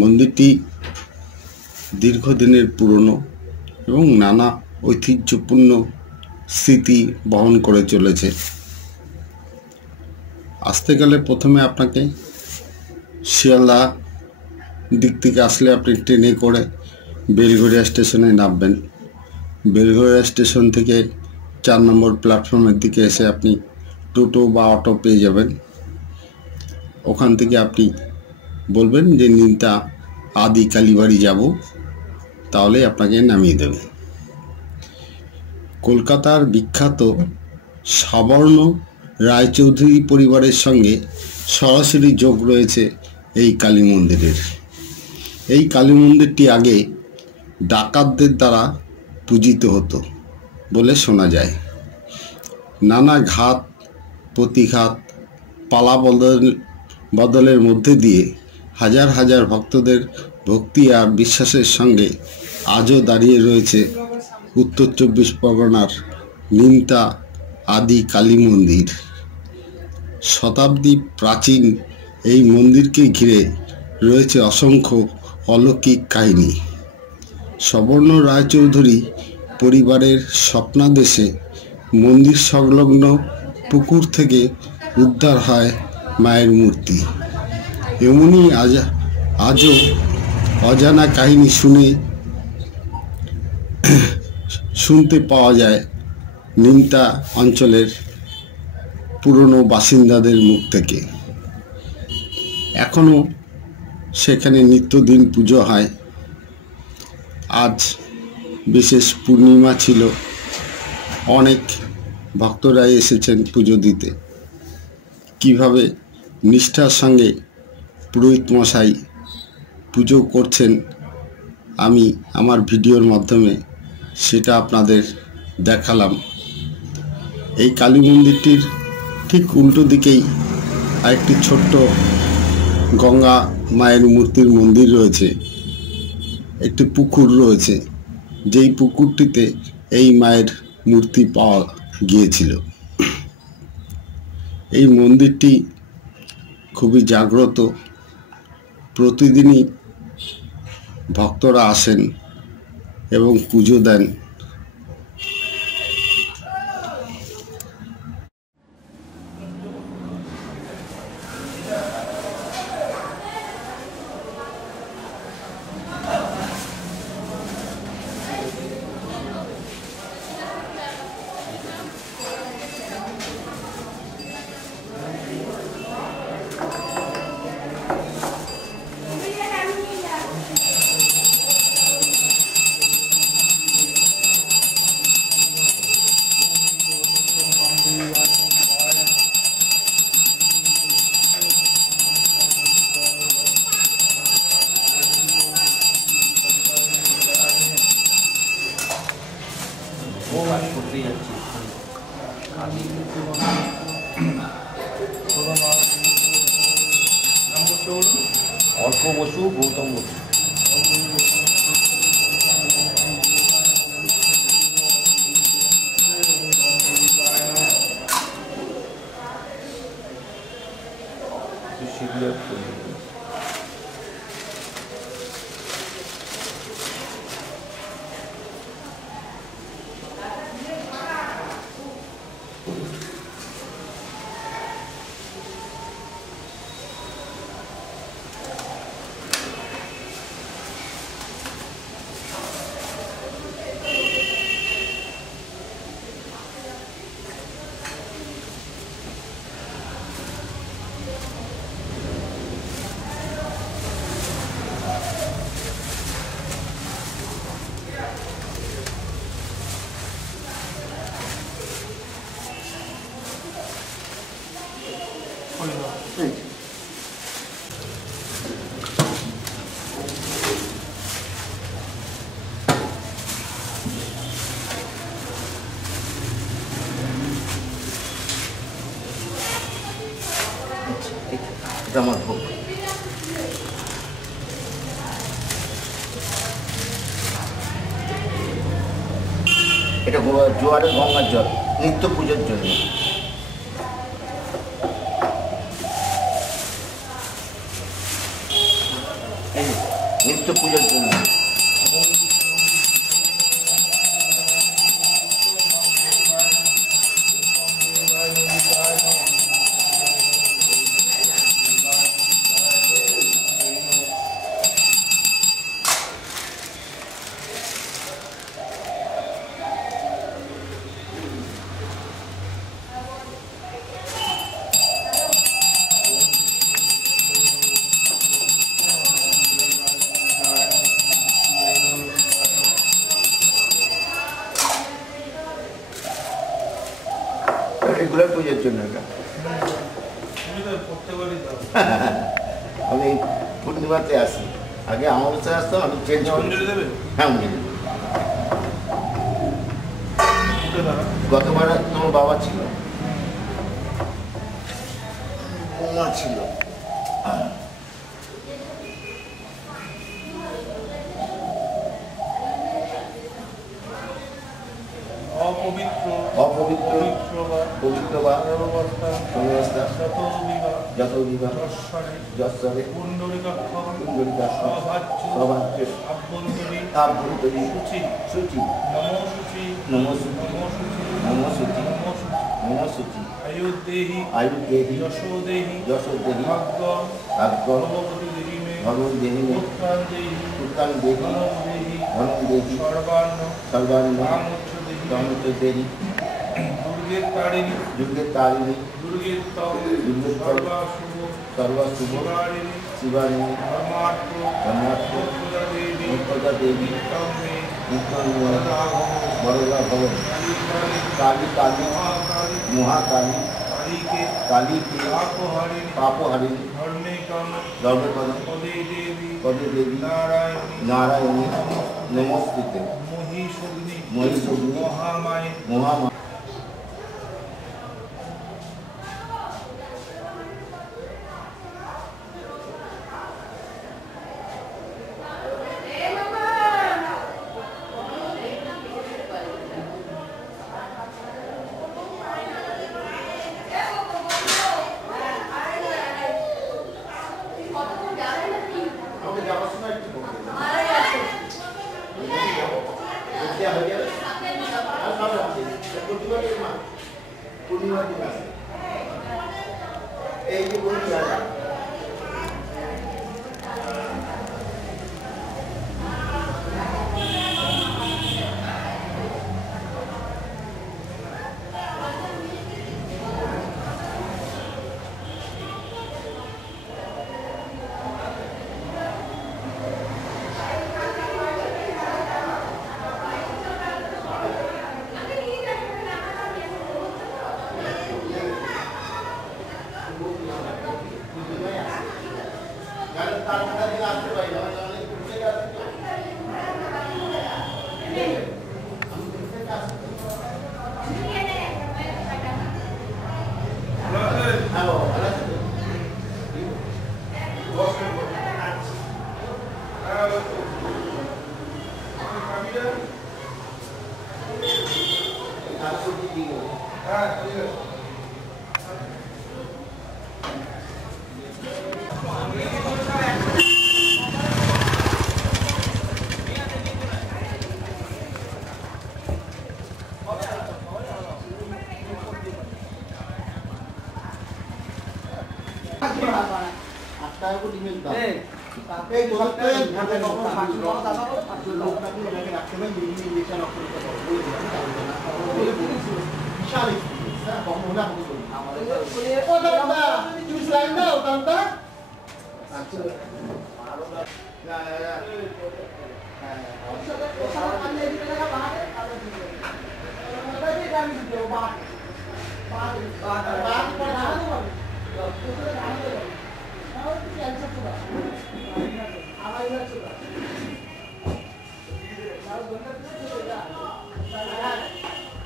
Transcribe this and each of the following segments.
মন্দিরটি দীর্ঘদিনের পুরনো এবং নানা ঐতিহ্যপূর্ণ স্মৃতি বহন করে চলেছে। আসতে গেলে প্রথমে আপনাকে শিয়ালদা দিক থেকে আসলে আপনি ট্রেনে করে বেলঘরিয়া স্টেশনে নামবেন। বেলঘরিয়া স্টেশন থেকে 4 নম্বর প্ল্যাটফর্মের দিকে এসে আপনি টোটো বা অটো পেয়ে যাবেন। ওখান থেকে আপনি বলবেন যে নিমতা আদি কালীবাড়ি যাব, তাহলে আপনাকে নামিয়ে দেবে। কলকাতার বিখ্যাত সবর্ণ রায়চৌধুরী পরিবারের সঙ্গে সরাসরি যোগ রয়েছে এই কালী মন্দিরের। এই কালী মন্দিরটি আগে ডাকাতদের দ্বারা পূজিত হতো বলে শোনা যায়। নানা ঘাত প্রতিঘাত পালা বদলের মধ্যে দিয়ে হাজার হাজার ভক্তদের ভক্তি আর বিশ্বাসের সঙ্গে আজও দাঁড়িয়ে রয়েছে উত্তর 24 পরগনার নিমতা আদি কালী মন্দির। শতাব্দী প্রাচীন এই মন্দিরকে ঘিরে রয়েছে অসংখ্য অলৌকিক কাহিনী। সবর্ণ রায়চৌধুরী পরিবারের স্বপ্নাদেশে মন্দির সংলগ্ন পুকুর থেকে উদ্ধার হয় মায়ের মূর্তি। এমনই আজও অজানা কাহিনী শুনতে পাওয়া যায় নিমতা অঞ্চলের পুরনো বাসিন্দাদের মুখ থেকে। এখনও সেখানে নিত্যদিন পুজো হয়। আজ বিশেষ পূর্ণিমা ছিল, অনেক ভক্তরাই এসেছেন পুজো দিতে। কিভাবে নিষ্ঠার সঙ্গে পুরোহিত মশাই পুজো করছেন আমি আমার ভিডিওর মাধ্যমে সেটা আপনাদের দেখালাম। এই কালী মন্দিরটির ঠিক উল্টো দিকেই আরেকটি ছোট্ট গঙ্গা মায়ের মূর্তির মন্দির রয়েছে। একটি পুকুর রয়েছে, যেই পুকুরটিতে এই মায়ের মূর্তি পাওয়া গিয়েছিল। এই মন্দিরটি খুবই জাগ্রত। প্রতিদিনই ভক্তরা আসেন এবং পুজো দেন। অল্প বসু গৌতম বসু। আমার ভোগ এটা জোয়ারের গঙ্গার জল, নিত্য পুজোর জন্য। এই রেগুলার পুজোর জন্য এটা। আমি পূর্ণিমাতে আসি, আগে অমাবস্যায় আসতাম, আমি চেঞ্জ করি। হ্যাঁ অঞ্জলি দেবো। গতবার তোমার বাবা ছিল, বৌমা ছিল। অপবিত্র অপবিত্র পবিত্র বা সর্বাবস্থা সমস্তা যত বিবাহ যত বিবাহ যশ্বরে যশ্বরে পুণ্ডরিকাক্ষ পুণ্ডরিকাক্ষ সভাজ্য সভাজ্য আভ্যন্তরী আভ্যন্তরী শুচি শুচি নমো শুচি নমো শুচি নমো শুচি নমো শুচি নমো শুচি নমো শুচি আয়ুর্দেহি আয়ুর্দেহি যশোদেহি যশোদেহি ভাগ্য ভাগ্য ভগবতী দেহি মে ভগবদ্দেহি মে উত্থান দেহি উত্তান দেহি ধনম দেহি ধনম দেহি সর্বান্ন সর্বান্ন কামোচ্ছ দেহি ধনচ দেহি দুর্গের তারিণী দুর্গের তারিণী দুর্গের তম দুর্গের তম সর্বাশুভ সর্বশুভ শিবারিণী শিবারিণী ধর্মার্থ ধর্মার্থ মুক্তদা দেবী মুক্তদা দেবী নিত্যম মে নিত্যম বরদাভব বরদা ভবন কালী কালী কালী মহাকালী মহাকালী কালীকে কালীকে পাপহারিণী পাপহারিণী ধর্মে কাম ধর্মপদ পদে দেবী পদে দেবী নারায়ণী নারায়ণী নমস্তুতে মহিষগ্নি মহিষগ্নি মহামায়ে মহামা এই যে পূর্ণিমা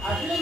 আসলে